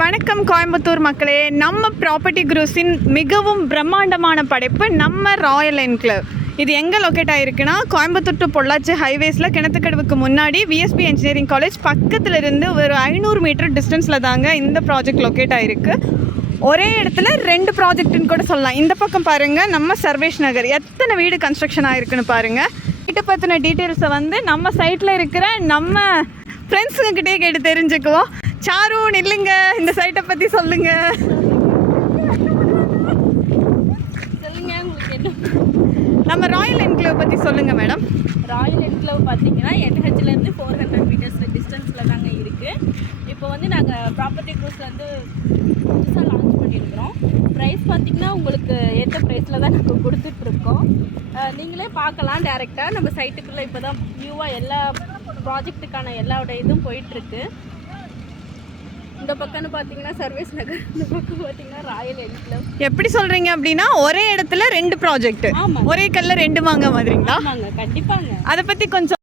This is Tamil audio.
வணக்கம் கோயம்புத்தூர் மக்களே. நம்ம ப்ராப்பர்ட்டி குரூஸின் மிகவும் பிரம்மாண்டமான படைப்பு நம்ம ராயல் என்க்ளேவ். இது எங்கே லொக்கேட் ஆகிருக்குன்னா, கோயம்புத்தூர் டு பொள்ளாச்சி ஹைவேஸில் கிணத்துக்கடவுக்கு முன்னாடி விஎஸ்பி இன்ஜினியரிங் காலேஜ் பக்கத்தில் இருந்து ஒரு 500 மீட்டர் டிஸ்டன்ஸில் தாங்க இந்த ப்ராஜெக்ட் லொக்கேட் ஆகிருக்கு. ஒரே இடத்துல 2 ப்ராஜெக்ட்டுன்னு கூட சொல்லலாம். இந்த பக்கம் பாருங்கள், நம்ம சர்வேஷ் நகர் எத்தனை வீடு கன்ஸ்ட்ரக்ஷன் ஆகிருக்குன்னு பாருங்கள். வீட்டை பற்றின டீட்டெயில்ஸை நம்ம சைட்டில் இருக்கிற நம்ம ஃப்ரெண்ட்ஸுங்கக்கிட்டே கேட்டு தெரிஞ்சுக்குவோம். சாரு நில்லுங்க, இந்த சைட்டை பற்றி சொல்லுங்க. உங்களுக்கு என்ன நம்ம ராயல் என்க்ளேவ் பற்றி சொல்லுங்கள் மேடம். ராயல் என்க்ளேவ் பார்த்தீங்கன்னா NHலேருந்து 400 மீட்டர்ஸ் டிஸ்டன்ஸில் தாங்க இருக்குது. இப்போ நாங்கள் ப்ராப்பர்ட்டி க்ரூஸ் புதுசாக லான்ச் பண்ணியிருக்கிறோம். ப்ரைஸ் பார்த்திங்கன்னா உங்களுக்கு ஏற்ற ப்ரைஸில் தான் நாங்கள் கொடுத்துட்ருக்கோம். நீங்களே பார்க்கலாம் டேரெக்டாக நம்ம சைட்டுக்குள்ளே. இப்போ தான் நியூவாக எல்லா ப்ராஜெக்ட்டுக்கான எல்லாரோட இதுவும் போயிட்டுருக்கு. இந்த பக்கம்னு பார்த்தீங்கன்னா சர்வேஸ் நகர், இந்த பக்கம் பார்த்தீங்கன்னா ராயல் என்க்ளேவ். எப்படி சொல்கிறீங்க அப்படின்னா, ஒரே இடத்துல 2 ப்ராஜெக்ட், ஒரே கல்ல 2 வாங்க மாதிரிங்களா? ஆமாங்க, கண்டிப்பாங்க. அதை பற்றி கொஞ்சம்